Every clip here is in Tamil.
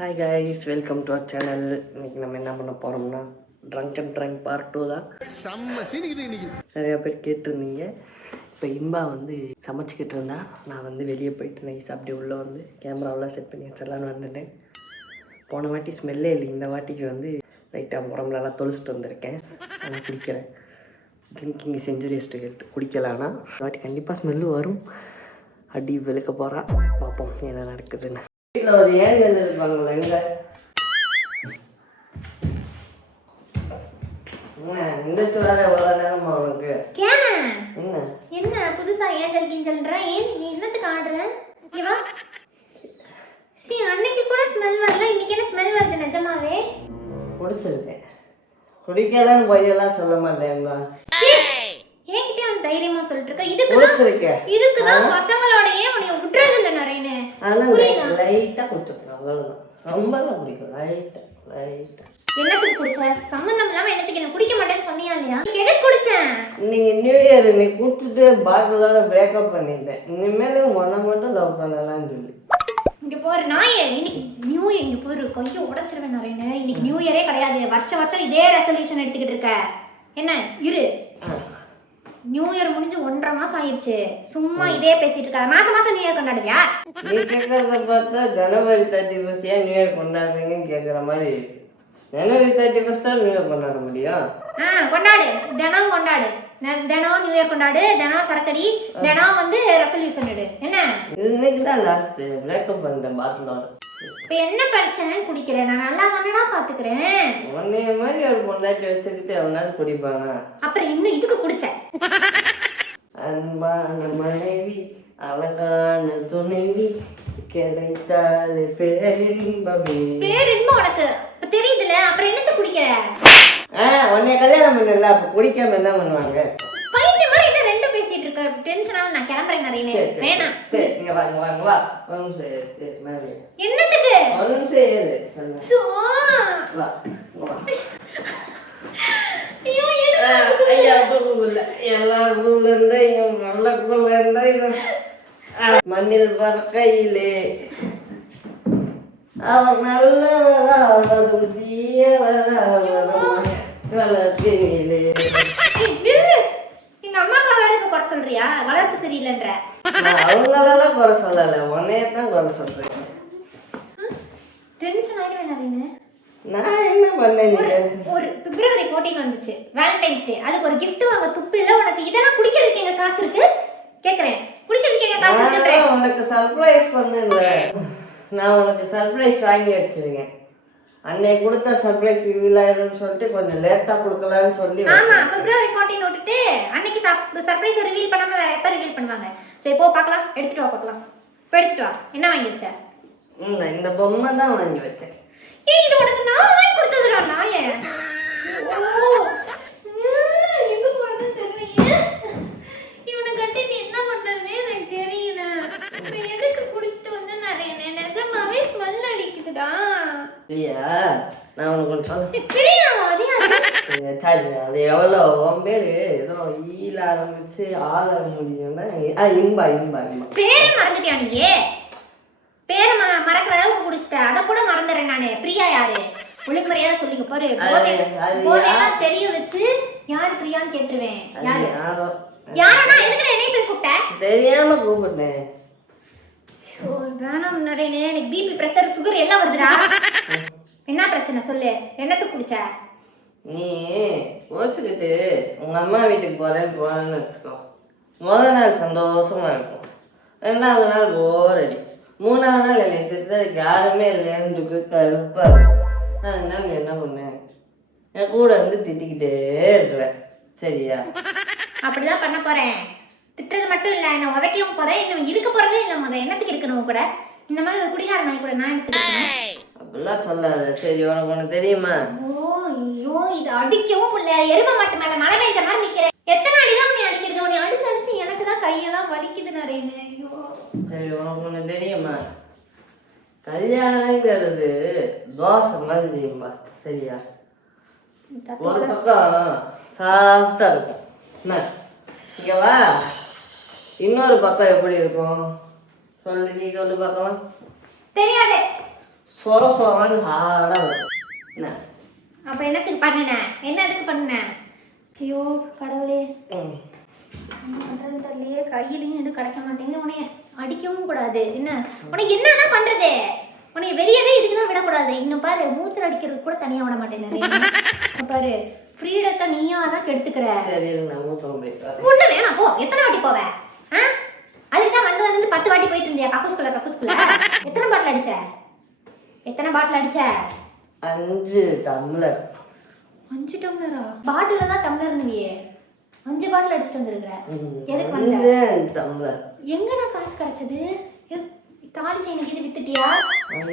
Hi guys, welcome to our channel. இன்னைக்கு நம்ம என்ன பண்ண போகிறோம்னா ட்ரங்க் அண்ட் ட்ரங்க் பார்ட் 2 தான். நிறையா பேர் கேட்டிருந்தீங்க. இப்போ இன்பா வந்து சமைச்சிக்கிட்டு இருந்தா, நான் வந்து வெளியே போயிட்டு நைஸ் அப்படி உள்ளே வந்து கேமராவெலாம் செட் பண்ணி வச்சிடலான்னு வந்துட்டேன். போன வாட்டி ஸ்மெல்லே இல்லை, இந்த வாட்டிக்கு வந்து லைட்டாக உடம்புலலாம் தொளிச்சிட்டு வந்திருக்கேன். ஆனால் குடிக்கிறேன். ட்ரிங்கிங் செஞ்சுரியஸ்ட்டு எடுத்து குடிக்கலான்னா இந்த வாட்டி கண்டிப்பாக ஸ்மெல்லு வரும். அடி வெளுக்க போகிறா, பார்ப்போம் என்ன நடக்குதுன்னு. வீட்டில் ஒரு ஏன் இருப்பாங்களா எங்க இந்த சூறாக எவ்வளோ நேரமா உனக்கு என்ன என்ன புதுசா ஏஞ்சல் கிஞ்சல்ன்ற ஏன் நீ என்னத்துக்கு ஆடுற? இவா சி அன்னைக்கு கூட ஸ்மெல் வரல, இன்னைக்கு என்ன ஸ்மெல் வருது நிஜமாவே? குடிச்சிருக்கேன். குடிக்கலன்னு பொய்யெல்லாம் சொல்ல மாட்டேன்பா. என்கிட்ட அவன் தைரியமா சொல்லிட்டு இருக்க. இதுக்குதான் பசங்களோடயே உன்னை விட்டுறது இல்லை நிறைய. அதெல்லாம் லைட்டா குடிச்சிருக்கேன், அவ்வளவுதான். ரொம்பலாம் குடிக்கும், லைட்டா. என்னத்துக்கு குடிச்ச? சம்பந்தம் இல்லாம என்னத்துக்கு என்ன குடிக்க மாட்டேன்னு சொன்னியா இல்லையா? எதுக்கு குடிச்சேன்? நீங்க நியூ இயர் நீ குடிச்சிட்டு பாட்டிலோட பிரேக்கப் பண்ணிட்டேன். இனிமேல உன்னை மட்டும் லவ் பண்ணலாம்னு சொல்லி இங்க போற நாயே. இன்னைக்கு நியூ இயர், இங்க போற கையை உடைச்சிருவேன் நிறைய. இன்னைக்கு நியூ இயரே கிடையாது. வருஷம் இதே ரெசல்யூஷன் எடுத்துக்கிட்டு இருக்க. என்ன இரு, நியூ இயர் முடிஞ்சு 1.5 மாசம் ஆயிடுச்சு. சும்மா இதே பேசிட்டு இருக்க. மாசம் நியூ இயர் கொண்டாடுவியா? நீ கேட்கறத பார்த்தா ஜனவரி 31 ஏன் நியூ இயர் கொண்டாடுறீங்கன்னு கேட்குற மாதிரி. ஜனவரி 31 தான் நியூ இயர் கொண்டாட முடியும். கொண்டாடு, தினம் கொண்டாடு. தினம் நியூ இயர் கொண்டாடு, தினம் சரக்கடி, தினம் வந்து ரெசல்யூஷன் எடு. என்ன இன்னைக்கு தான் லாஸ்ட் பிரேக்கப் பண்ணிட்டேன் பாட்டிலோட. இப்ப என்ன பிரச்சனை? குடிக்கிறேன், நான் நல்லா தானடா பாத்துக்கிறேன். உன்னைய மாதிரி ஒரு பொண்டாட்டி வச்சுக்கிட்டு அவனால குடிப்பாங்க. அப்புறம் இன்னும் இதுக்கு குடிச்ச. அன்பான மனைவி, அழகான துணைவி கிடைத்தாலே பேரின்பமே. பேரின்பம் உனக்கு தெரியுதுல, அப்புறம் என்னத்த குடிக்கிற? உன்னைய கல்யாணம் பண்ணல, அப்ப குடிக்காம என்ன பண்ணுவாங்க? பைத்தியம் மாதிரி என்ன ரெண்டு பேசிட்டு இருக்க? டென்ஷனால நான் கிளம்புறேன் நிறைய. வேணாம். சரி இங்க வா. ஒன்னும் செய்யாது. என்னத்துக்கு? ஒன்னும் செய்யாது. வா. ஐயா தூக்குல எல்லாருக்குள்ள இருந்தா நல்லக்குள்ள இருந்தா மண்ணில் பறக்கையிலே அவர் நல்லவராவதும் தீயவராவதும் எங்க அம்மா அப்பா வேற குறை சொல்றியா? வளர்ப்பு சரியில்லைன்ற. அவங்களெல்லாம் குறை சொல்லல, உன்னையத்தான் குறை சொல்றேன். டென்ஷன் ஆயிடுவேன் நிறைய. நான் என்ன பண்ணேன்? ஒரு பிப்ரவரி 14 வந்துச்சு, வேலண்டைன்ஸ் டே. அதுக்கு ஒரு gift வாங்க துப்பு இல்ல உனக்கு. இதெல்லாம் குடிக்கிறதுக்கு எங்க காசு இருக்கு கேக்குறேன்? குடிக்கிறதுக்கு எங்க காசு இருக்கு? உனக்கு சர்ப்ரைஸ் பண்ணல, நான் உனக்கு சர்ப்ரைஸ் வாங்கி வச்சிருக்கேன். அன்னைக்கு கொடுத்த சர்ப்ரைஸ் இல்லாயிருன்னு சொல்லிட்டு கொஞ்சம் லேட்டா கொடுக்கலான்னு சொல்லி. ஆமா, பிப்ரவரி 14 விட்டுட்டு அன்னைக்கு சர்ப்ரைஸ் ரிவீல் பண்ணாம வேற எப்ப ரிவீல் பண்ணுவாங்க? சரி போ பார்க்கலாம், எடுத்துட்டு வா பார்க்கலாம். போய் எடுத்துட்டு வா. என்ன வாங்கி வச்ச? இந்த பொம்மை தான் வாங்கி வச்சேன். ஏய், இது உனக்கு நான் வாங்கி கொடுத்ததுடா நாயே. எங்க போறது தெரியல. இவனை கட்டி நீ என்ன பண்றதுன்னு எனக்கு தெரியல. எதுக்கு குடிச்சிட்டு வந்து நிறைய நிஜமாவே ஸ்மெல் அடிக்குதுடா. சரியா, நான் உனக்கு ஒன்று சொல்ல. அது எவ்வளோ உன் பேரு? ஏதோ ஈல ஆரம்பிச்சு ஆள் முடியும்னா இன்பா. பேரை மறந்துட்டியா நீயே? பேரை மறக்கிற அளவுக்கு குடிச்சிட்ட. அதை கூட மறந்துடுறேன் நானு. பிரியா யாரு? ஒழுங்குமுறையா சொல்லிக்க பாரு. போதையெல்லாம் தெரிய வச்சு யாரு பிரியான்னு கேட்டுருவேன். யாரா? எதுக்கு என்னைய சொல்லி கூப்பிட்ட? தெரியாம கூப்பிட்டேன். வேணாம் நிறைய. எனக்கு பிபி பிரஷர் சுகர் எல்லாம் வருதுடா. என்ன பிரச்சனை சொல்லு? என்னத்துக்கு குடிச்ச? நீ ஓச்சுக்கிட்டு உங்க அம்மா வீட்டுக்கு போறேன்னு வச்சுக்கோ. முதல் நாள் சந்தோஷமா இருக்கும், 2வது நாள் போர் அடி, 3வது நாள் என்னை திட்டதுக்கு யாருமே இல்லைன்னு கருப்பா இருக்கும். அதனால நீ என்ன பண்ண? என் கூட வந்து திட்டிக்கிட்டே இருக்கிறேன். சரியா? அப்படிதான் பண்ண போறேன். திட்டுறது மட்டும் இல்ல, நான் உதைக்கவும் போறேன். இன்னும் இருக்க போறதே இல்ல. என்னத்துக்கு இருக்கணும் கூட? இந்த மாதிரி ஒரு குடிகார நாய் கூட நான் எடுத்துக்கிறேன். அப்படிலாம் சொல்லாத. சரி, உனக்கு ஒண்ணு தெரியுமா? ஐயோ, இது அடிக்கவும் இல்ல. எருமை மாட்டு மேல மழை பெஞ்ச மாதிரி நிக்கிறேன். எத்தனை அடிதான் நீ அடிக்கிறது? உன்னை அடிச்சு எனக்கு தான் கையெல்லாம் வலிக்குது நிறைய. ஐயோ. சரி, உனக்கு ஒண்ணு தெரியுமா? கல்யாணங்கிறது தோசை மாதிரி தெரியுமா? சரியா? ஒரு பக்கம் சாஃப்டா இருக்கும், இங்க வா. இன்னொரு பக்கம் எப்படி இருக்கும்? சொல்லு, நீ சொல்லு பார்க்கலாம். தெரியாது. சொரன்னு ஹார்டாக வரும். என்ன அப்ப என்னத்துக்கு பண்ணினேன்? என்ன எதுக்கு பண்ணினேன்? ஐயோ கடவுளே, என்ன பண்றதுன்னு தெரியலையே. கையிலையும் எதுவும் கிடைக்க மாட்டேங்குது. உன்னைய அடிக்கவும் கூடாது. என்ன உன்னை என்னன்னா பண்றது? உன்னைய வெளியவே இதுக்குதான் விடக்கூடாது. இன்னும் பாரு, மூத்திர அடிக்கிறதுக்கு கூட தனியா விட மாட்டேன். பாரு, ஃப்ரீடத்தை நீயா தான் கெடுத்துக்கிற. ஒண்ணு வேணாம் போ. எத்தனை வாட்டி போவ? அதுக்கு தான் வந்து 10 வாட்டி போயிட்டு இருந்தியா கக்கூஸ்குள்ள? எத்தனை பாட்டில் அடிச்ச? 5 டம்ளர். 5 டம்ளரா? பாட்டில தான் டம்ளர்னுவியே. 5 பாட்டில் அடிச்சுட்டு வந்திருக்கிற. எதுக்கு வந்த? டம்ளர். எங்கடா காசு கிடைச்சது? தாலி செயின் கிட்ட வித்துட்டியா? அது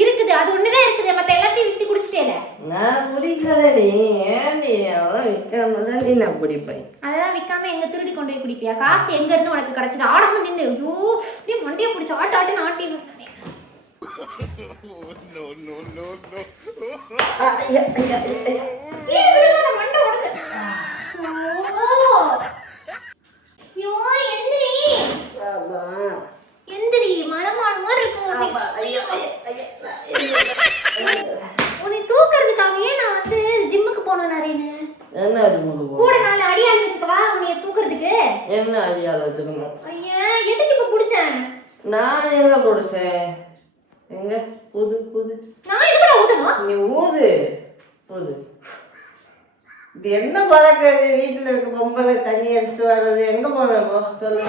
இருக்குது. அது ஒண்ணுதான் இருக்குது. மத்த எல்லாத்தையும் வித்து குடிச்சிட்டேல. நான் குடிக்கலடி. ஏன்டி அதெல்லாம் விக்காம தான் நான் குடிப்பேன். அதெல்லாம் விக்காம எங்க திருடி கொண்டு போய் குடிப்பியா? காசு எங்க இருந்து உனக்கு கிடைச்சது? ஆடாம நின்னு ஐயோ நீ மண்டைய பிடிச்சி ஆட்டு ஆட்டி. மண்டை உடது. எந்திரி, மலமான மாதிரி இருக்கும். உன்னை தூக்குறதுக்காகவே நான் வந்து ஜிம்முக்கு போனேன் நரேனு. என்ன கூட 4 அடியாள் வச்சுக்கவா உன்னைய தூக்குறதுக்கு? என்ன அடியாள் வச்சுக்கணும்? ஐயா எதுக்கு இப்ப புடிச்சேன்? நான் எங்க புடிச்சேன்? எங்க புது நான் எதுக்குடா ஊதணும்? நீ ஊது. இது என்ன பழக்கம்? வீட்டுல இருக்க பொம்பளை தண்ணி அடிச்சுட்டு வர்றது. எங்க போனப்போ சொல்லு.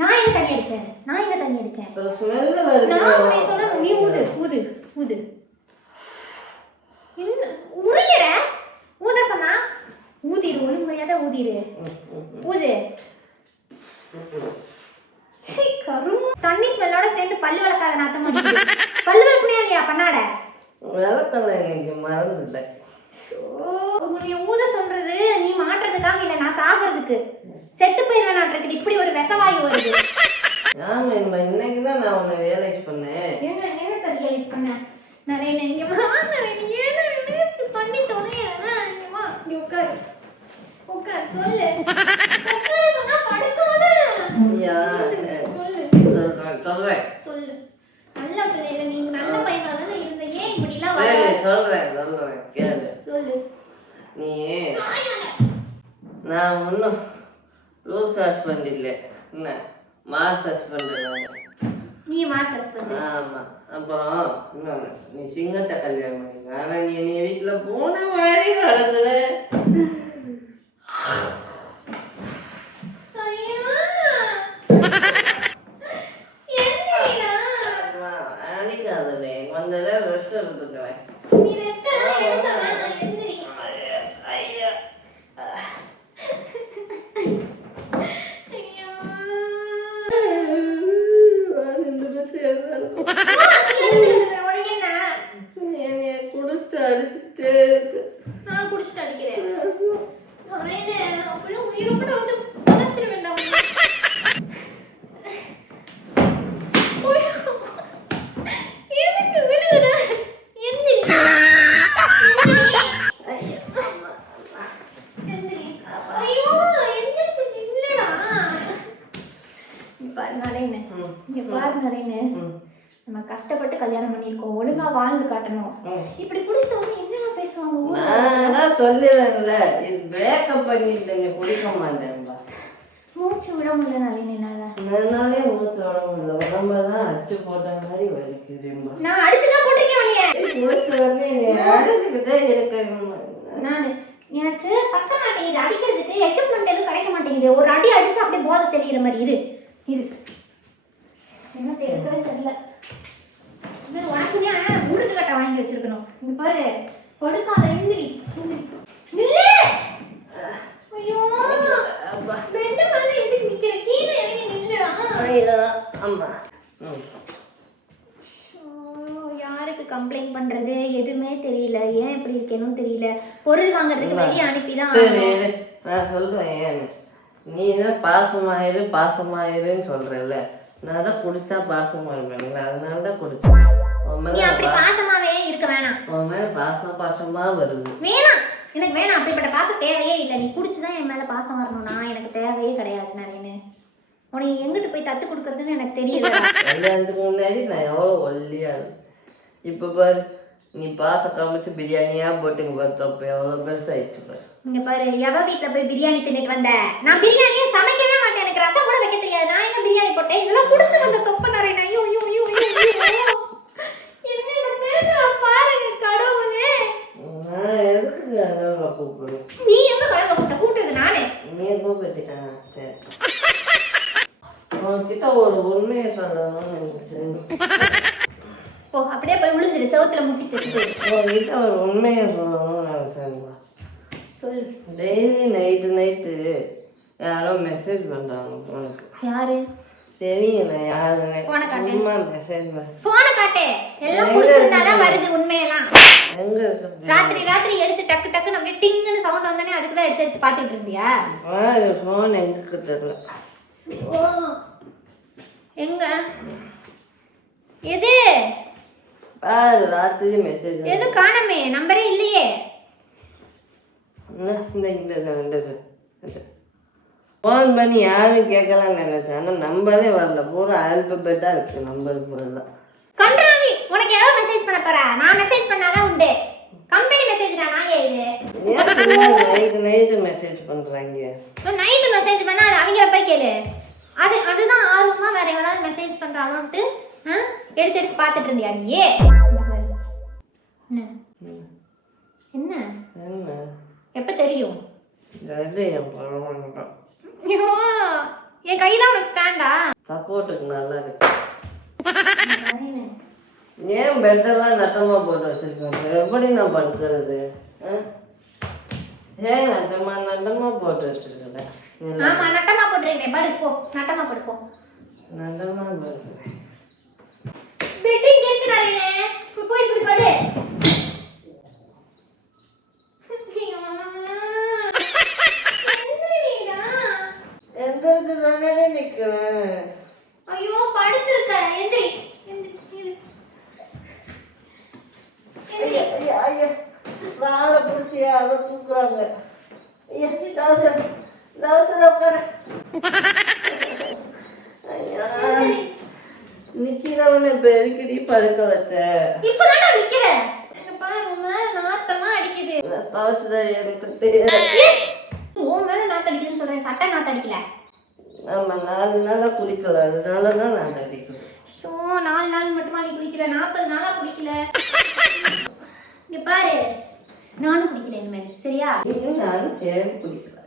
நான் எங்க தண்ணி அடிச்சேன்? ஒரு ஸ்மெல் வருது. நான் உன்னை சொல்றேன், நீ ஊது. என்ன உரியற? ஊத சொன்னா ஊதிரு. ஒழுங்கு மரியாதை ஊதிரு. ஊது. கரும் தண்ணி ஸ்மெல்லோட சேர்ந்து பல்லு வளர்க்காத நாத்தம் அடிக்குது. பல்லு வளர்க்கணும் இல்லையா பண்ணாட? விளக்கல இன்னைக்கு மறந்துட்டேன். உன்னை ஊத சொல்றது நீ மாட்டுறதுக்காக இல்ல, நான் சாகிறதுக்கு. செத்து போயிருவேன் நாட்டுறதுக்கு. இப்படி ஒரு விஷவாயு வருது. ஆமா, இன்னைக்குதான் நான் உன்னை ரியலைஸ் பண்ணேன். என்ன ரியலைஸ் பண்ண? நரேனே இங்க வா. நரேனே ஏன்னா பண்ணி தொலைறேன். இங்க வா, இங்க உட்காரு. சொல்லு. உட்காரு சொன்னா படுக்காத. ஐயா சொல்றேன். நல்ல பிள்ளைல நீங்க நல்ல பையனா தானே இருந்த. ஏன் இப்படி எல்லாம் வர? சொல்றேன் கேளு. சொல்லு. நீ நான் ஒன்னும் லூஸ் ஹஸ்பண்ட் இல்ல. என்ன மாஸ் ஹஸ்பண்ட். நீ மாஸ் ஹஸ்பண்ட்? ஆமா. அப்புறம் இன்னொன்னு, நீ சிங்கத்தை கல்யாணம் பண்ணிக்க. ஆனா நீ வீட்டுல பூனை மாதிரி நடந்துல. வந்தத ரெஸ்ட் எடுத்துக்கிறேன். குடிச்சிட்டு அடிச்சுட்டே இருக்கு. நான் குடிச்சிட்டு அடிக்கிறேன். உயிரை கூட வச்சு பதச்சிட வேண்டாம். நம்ம கஷ்டப்பட்டு கல்யாணம் பண்ணிருக்கோம், ஒழுங்கா வாழ்ந்து காட்டணும். இப்படி புடிச்சவங்க என்னென்ன பேசுவாங்க? நான் சொல்லிடுறேன்ல, இது பிரேக்கப் பண்ணிட்டு நீ குடிக்க மாட்டேன்பா. மூச்சு விட முடியல நளினி. என்னாலே மூச்சு விட முடியல. உடம்பெல்லாம் அடிச்சு போட்ட மாதிரி வலிக்குதும்பா. நான் அடிச்சுதான் போட்டிருக்கேன். மூச்சு வந்து நீ அடிச்சுக்கிட்டே இருக்கணும். நானு எனக்கு பக்க மாட்டேங்குது. அடிக்கிறதுக்கு எக்யூப்மெண்ட் எதுவும் கிடைக்க மாட்டேங்குது. ஒரு அடி அடிச்சு அப்படியே போதை தெரியுற மாதிரி இரு. என்ன தெரியுறதே தெரியல. உனக்குமே முறுக்கு கட்டை வாங்கி வச்சிருக்கணும். இங்க பாரு, கொடுக்காத. எந்திரி. ஐயோ பெண்டு மாதிரி எதுக்கு நிக்கிற? கீழே இறங்கி நில்லுடா. அம்மா யாருக்கு கம்ப்ளைண்ட் பண்றது எதுவுமே தெரியல. ஏன் இப்படி இருக்கேன்னு தெரியல. பொருள் வாங்குறதுக்கு வெளியே அனுப்பிதான். சரி நான் சொல்றேன். நீ தான் பாசமாயிருன்னு சொல்றல. நான் தான் குடிச்சா பாசமா இருப்பேன்ல, அதனாலதான் குடிச்சேன். நீ அப்படி பாசமாவே இருக்க வேணாம். உன் மேல பாசமா வருது. வேணாம், எனக்கு வேணாம். அப்படிப்பட்ட பாசம் தேவையே இல்லை. நீ குடிச்சுதான் என் மேல பாசம் வரணும். நான் எனக்கு தேவையே கிடையாது. நிறைய உனக்கு எங்கிட்டு போய் தத்து கொடுக்கறதுன்னு எனக்கு தெரியல. கல்யாணத்துக்கு முன்னாடி நான் எவ்வளோ ஒல்லியா இருந்தேன். இப்போ பாரு நீ பாச காமிச்சு பிரியாணியா போட்டுங்க பாரு, தப்பு எவ்வளோ பெருசாயிடுச்சு பாரு. இங்க பாரு, எவ வீட்டுல போய் பிரியாணி தின்னுட்டு வந்த? நான் பிரியாணியே சமைக்கவே மாட்டேன், எனக்கு ரசம் கூட வைக்க தெரியாது. நான் எங்க பிரியாணி போட்டேன்? இதெல்லாம் குடிச்சு வந்த தொப்ப நிறைய. ஐயோ ஐயோ ஐயோ என்ன பேசுற பாருங்க கடவுளே. நான் எதுக்கு அதெல்லாம் கூப்பிடுவேன்? நீ எங்க கடவுளை கூப்பிட்டது? நானே. நீ கூப்பிட்டுட்டேன். சரி, உன்கிட்ட ஒரு உண்மையை சொல்லணும்னு. ஓ, அப்படியே போய் விழுந்துரு, செவத்துல முட்டி தெரிஞ்சு. உன்கிட்ட ஒரு உண்மையை சொல்லணும்னு நினைச்சேன். சொல்லு. டெய்லி நைட்டு யாரோ மெசேஜ் பண்றாங்க உனக்கு. யாரு? தெரியல யாருன்னு. போனை காட்டு. சும்மா மெசேஜ் போனை காட்டு. எல்லாம் குடிச்சிருந்தாதான் வருது உண்மையெல்லாம். எங்க இருக்கு? ராத்திரி எடுத்து டக்கு டக்குன்னு அப்படியே டிங்குன்னு சவுண்ட் வந்தானே அதுக்கு தான் எடுத்து பார்த்துட்டு இருந்தியா? போன் எங்க தெரியல. ஓ, எங்க? எது? ராத்திரி மெசேஜ் எது காணமே? நம்பரே இல்லையே. ஃபோன் பண்ணி யாரும் கேட்கலாம்னு நினைச்சேன், ஆனா நம்பரே வரல. பூரா ஆல்பபெட்டா இருக்கு நம்பர் பூரா. கண்ட்ராவி, உனக்கு எவ்வளவு மெசேஜ் பண்ண போறா? நான் மெசேஜ் பண்ணாதான் உண்டு. கம்பெனி மெசேஜ்டா நாயே இது. நைட்டு மெசேஜ் பண்றாங்க. நைட்டு மெசேஜ் பண்ணா அது அவங்கள போய் கேளு. அதுதான் ஆர்வமா வேற எவனாவது மெசேஜ் பண்றானோன்ட்டு எடுத்து பார்த்துட்டு இருந்தியா நீ? என்ன என்ன எப்ப தெரியும்? என் கைதான் உனக்கு ஸ்டாண்டா? சப்போர்ட்டுக்கு நல்லா இருக்கு. ஏன் பெட்டெல்லாம் நட்டமா போட்டு வச்சிருக்காங்க? எப்படி நான் படுக்கிறது? ஏன் நட்டமா போட்டு வச்சிருக்கேன்? ஆமா, நட்டமா போட்டுருக்கேன். படுப்போ, நட்டமா படுப்போ. நட்டமா படுக்கிறேன். பெட்டிங் இருக்குடானே, போய் இப்படி படு. எந்திரிச்சு தானே நிக்கிறேன். ஐயோ, படுத்திருக்க. எந்திரி. ராட பிடிச்சி அதை தூக்குறாங்க. நிக்கிறவன இப்ப எதுக்கடி படுக்க வச்ச? இப்பதானே நிக்கிறேன். நாத்தமா அடிக்குது. துவச்சுதான் எடுத்துட்டு. உன் மேல நாத்து அடிக்குதுன்னு சொல்றேன், சட்டை நாத்து அடிக்கல. ஆமா, 4 நாளா குளிக்கல, அதனாலதான் நான் அடிக்கிறேன். 4 நாள் மட்டுமா நீ குளிக்கல? 40 நாளா குளிக்கல. இங்க பாரு, நானும் குளிக்கல இனிமேல், சரியா? நானும் சேர்ந்து குளிக்கல.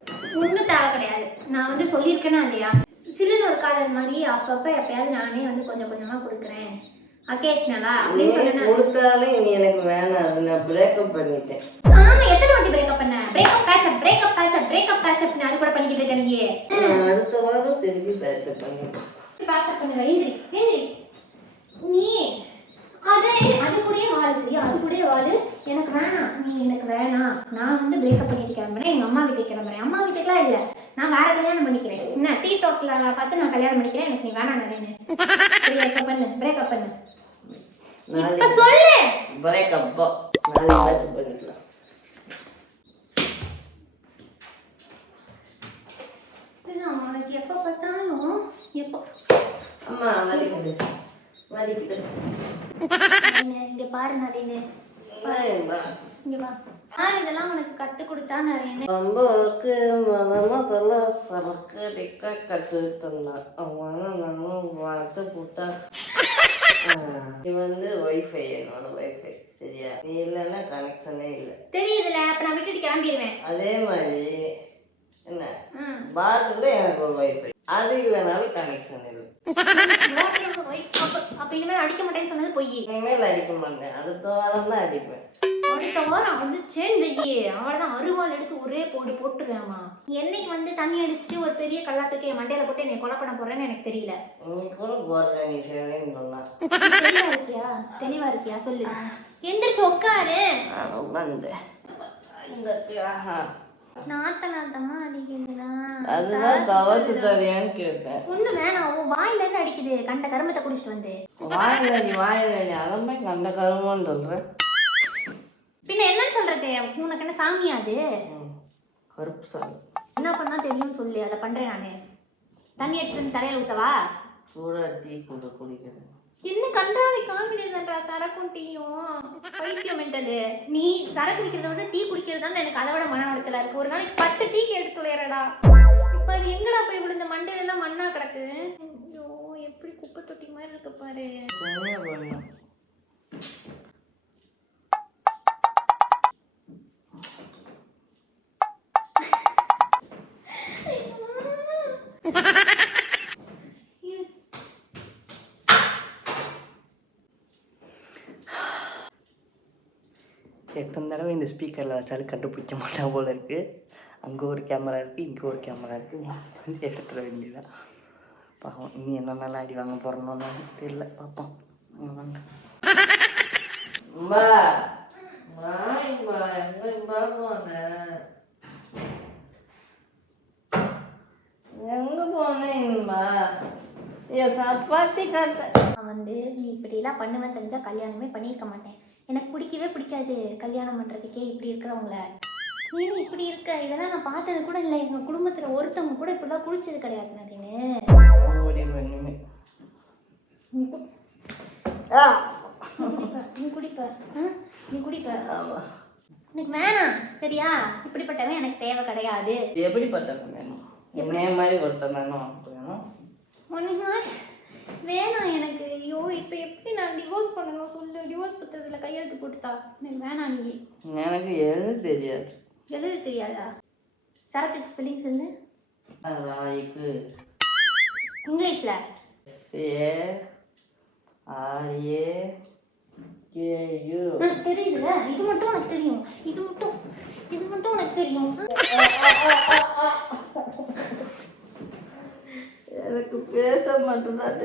ஒன்றும் தேவை கிடையாது. நான் வந்து சொல்லியிருக்கேனா இல்லையா, சில்லுன்னு ஒரு காதல் மாதிரி அப்பப்ப எப்பயாவது நானே வந்து கொஞ்சம் கொஞ்சமா கொடுக்குறேன், அக்கேஷனலா அப்படின்னு சொன்னா. கொடுத்தாலே நீ எனக்கு வேணாம், அது நான் பிரேக்கப் பண்ணிட்டேன். ஆமா, எத்தனை வாட்டி பிரேக்கப் பண்ண? பிரேக்கப் பேட்சப் பிரேக்கப் பேட்சப் பிரேக்கப் பேட்சப் அது கூட பண்ணிக்கிட்டு இருக்க நீ. அடுத்த வாரம் திருப்பி பேட்சப் பண்ணிட்டேன். பேட்சப் பண்ண வைந்திரி நீ அது கூடயே வாழு, சரியா? அது கூடயே வாழு. எனக்கு வேணாம், நீ எனக்கு வேணாம். நான் வந்து பிரேக்கப் பண்ணிட்டு கிளம்புறேன், எங்க அம்மா வீட்டுக்கு கிளம்புறேன். அம்மா வீட்டுக்குலாம் இல்லை, நான் வேற கல்யாணம் பண்ணிக்கிறேன். என்ன டீ டாக்ல பார்த்து நான் கல்யாணம் பண்ணிக்கிறேன், எனக்கு நீ வேணாம் நிறைய. பிரேக்கப் பண்ணு, பிரேக்கப் பண்ணு. இப்ப சொல்லு. பிரேக்கப் நாளைக்கு பண்ணிக்கலாம். உனக்கு எப்ப பார்த்தாலும் எப்போ அம்மா வலிக்குது வலிக்குது. இங்க பாரு நரேனு, இங்க வா. யார் இதெல்லாம் உனக்கு கத்து கொடுத்தா நரேனு? ரொம்ப மனமா சரக்கு அடிக்க கற்றுத்தந்தான். அவனும் வார்த்தை கொடுத்தா. இது வந்து வைஃபை, என்னோட வைஃபை, சரியா? நீ இல்லைன்னா கனெக்ஷனே இல்லை. தெரியுதுல, அப்ப நான் விட்டுட்டு கிளம்பிடுவேன். அதே மாதிரி என்ன பாத்ரூம்ல எனக்கு ஒரு வைஃபை, அது இல்லைனாலும் கனெக்ஷன் இல்லை. அப்ப இனிமேல் அடிக்க மாட்டேன்னு சொன்னது பொய். இனிமேல் அடிக்க மாட்டேன், அடுத்த வாரம் தான் அடிப்பேன். அடுத்த வாரம் அடிச்சேன்னு வெய்யி, அவளதான் அருவாள் எடுத்து ஒரே போட்டுருவேமா. என்னைக்கு வந்து தண்ணி அடிச்சுட்டு ஒரு பெரிய கல்லா தூக்கி என் மண்டையில போட்டு என்னை கொலை பண்ண போறேன்னு எனக்கு தெரியல. நீ கூட போடுற, நீ சரின்னு சொன்னா. தெளிவா இருக்கியா சொல்லு. எந்திரிச்சு உட்காரு. நாத்தமா அடிக்குதுங்களா? அதுதான் தவச்சு தரியான்னு கேட்டேன். ஒண்ணு வேணாம், உன் வாயில இருந்து அடிக்குது. கண்ட கருமத்தை குடிச்சிட்டு வந்து வாயிலடி அதான் கண்ட கருமன்னு சொல்றேன். பின்ன என்னன்னு சொல்றது? உனக்கு என்ன சாமியா அது? கருப்பு சாமி. என்ன பண்ணா தெரியும் சொல்லு, அதை பண்றேன் நானு. தண்ணி எடுத்துட்டு வந்து தலையில ஊத்தவா? சூடா டீ கூட குடிக்கிறேன். என்ன கன்றாவி காம்பினேஷன்டா சரக்கும் டீயும். பைத்தியம் மெண்டலு. நீ சரக்கு குடிக்கிறத விட டீ குடிக்கிறது தான் எனக்கு அதை விட மன உடைச்சலா இருக்கு. ஒரு நாளைக்கு 10 டீ எடுத்து விளையாடா. இப்ப அது எங்கடா போய் விழுந்த மண்டையில எல்லாம் மண்ணா கிடக்கு. ஐயோ எப்படி குப்பை தொட்டி மாதிரி இருக்கு பாரு. எத்தனை தடவை இந்த ஸ்பீக்கரில் வச்சாலும் கண்டுபிடிக்க மாட்டான் போல இருக்குது. அங்கே ஒரு கேமரா இருக்குது, இங்கே ஒரு கேமரா இருக்குது. வந்து எடுத்துட வேண்டியதான். பாவம் இனி என்னென்னலாம் அடி வாங்க போகிறோன்னு தெரியல. பார்ப்போம். வாங்க எங்க போனேன்பா என் சப்பாத்தி கட்ட. நான் வந்து நீ இப்படிலாம் பண்ணுவேன் தெரிஞ்சா கல்யாணமே பண்ணியிருக்க மாட்டேன். எனக்கு பிடிக்கவே பிடிக்காது கல்யாணம் பண்ணுறதுக்கே இப்படி இருக்கிறவங்கள. நீனும் இப்படி இருக்க இதெல்லாம் நான் பார்த்தது கூட இல்லை. எங்கள் குடும்பத்தில் ஒருத்தவங்க கூட இப்படிலாம் குடிச்சது கிடையாது. நீ குடிப்ப நீ குடிப்ப எனக்கு வேணாம் சரியா? இப்படிப்பட்டவன் எனக்கு தேவை கிடையாது. எப்படிப்பட்டவன் வேணும்? என்னைய மாதிரி ஒருத்தன் வேணும். வேணாம் எனக்கு. ஐயோ இப்போ எப்படி நான் டிவோர்ஸ் பண்ணணும் சொல்லு. டிவோர்ஸ் பத்திரத்தில் கையெழுத்து போட்டுத்தா. எனக்கு வேணாம். நீ எனக்கு எழுத தெரியாது. எழுத தெரியாதா? சரக்கு ஸ்பெல்லிங் சொல்லு. ராய்க்கு இங்கிலீஷ்ல தெரியுதுல. இது மட்டும் உனக்கு தெரியும். இது மட்டும் உனக்கு தெரியும். எனக்கு பேச மட்டும்தான்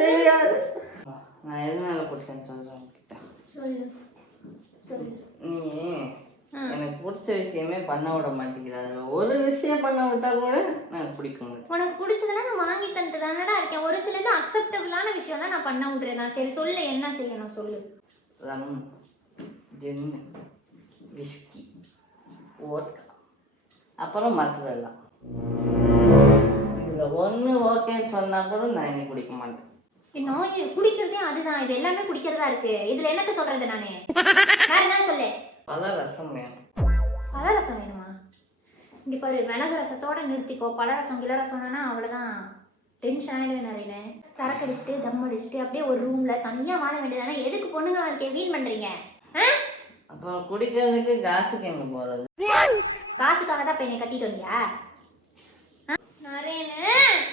தெரியாது. நான் எதனால போட்டேன்னு சொல்றேன். சொல்லு சொல்லு. நீ எனக்கு பிடிச்ச விஷயமே பண்ண விட மாட்டேங்கிற. அதில் ஒரு விஷயம் பண்ண விட்டா கூட எனக்கு பிடிக்கும். உனக்கு பிடிச்சதெல்லாம் நான் வாங்கி தந்துட்டு தானடா இருக்கேன். ஒரு சிலது அக்செப்டபிளான விஷயம்லாம் நான் பண்ண விட்றேன். சரி சொல்லு என்ன செய்யணும் சொல்லு. ரம், ஜின், விஸ்கி, வோட்கா, அப்புறம் மற்றதெல்லாம். இதில் ஒன்று ஓகேன்னு சொன்னால் கூட நான் இனி குடிக்க மாட்டேன். என்ன குடிக்கிறதே அதுதான். இது எல்லாமே குடிக்கிறதா இருக்கு. இதுல என்னத்த சொல்றது நானு? வேற என்ன சொல்லு. பல ரசம் வேணும். பல ரசம் வேணுமா? இங்க பாரு மிளகு ரசத்தோட நிறுத்திக்கோ. பல ரசம் கிள ரசம்னா அவ்வளவுதான். டென்ஷன் ஆயிடுவேன் நிறைய. சரக்கு அடிச்சுட்டு தம் அடிச்சுட்டு அப்படியே ஒரு ரூம்ல தனியா வாழ வேண்டியதானே. எதுக்கு பொண்ணுங்க வாழ்க்கைய வீண் பண்றீங்க? அப்போ குடிக்கிறதுக்கு காசுக்கு எங்க போறது? காசுக்காக தான் இப்ப என்னை கட்டிட்டு வந்தியா?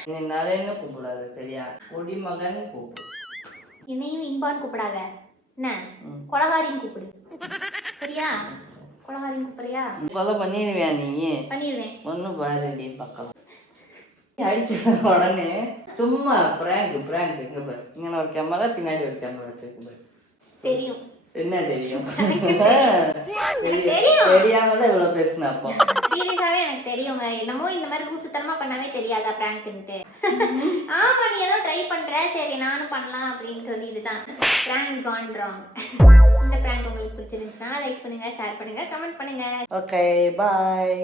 நீ நரேன்னு கூப்பிடாத சரியா? குடிமகன் கூப்பிடு. என்னையும் இன்பான்னு கூப்பிடாத. என்ன கொலகாரின்னு கூப்பிடு சரியா? கொலகாரின்னு கூப்பிடுறியா? கொலை பண்ணிடுவியா நீ? பண்ணிடுவேன். ஒன்னும் பாருடி பக்கம் அடிக்கிற உடனே சும்மா பிராங்க் இங்க பாரு. இங்க ஒரு கேமரா பின்னாடி ஒரு கேமரா வச்சிருக்கு பாரு. தெரியும். என்ன தெரியும்? தெரியும். தெரியாமதான் இவ்வளவு பேசுன. அப்போ சீரியஸாவே எனக்கு தெரியுங்க. என்னமோ இந்த மாதிரி லூசுத்தனமா பண்ணவே தெரியாதா பிராங்க்ன்ட்டு. ஆமா நீ ஏதோ ட்ரை பண்ற. சரி நானும் பண்ணலாம் அப்படின்னு சொல்லிட்டுதான் பிராங்க் கான் ராங். இந்த பிராங்க் உங்களுக்கு பிடிச்சிருந்துச்சுன்னா லைக் பண்ணுங்க, ஷேர் பண்ணுங்க, கமெண்ட் பண்ணுங்க. Okay bye.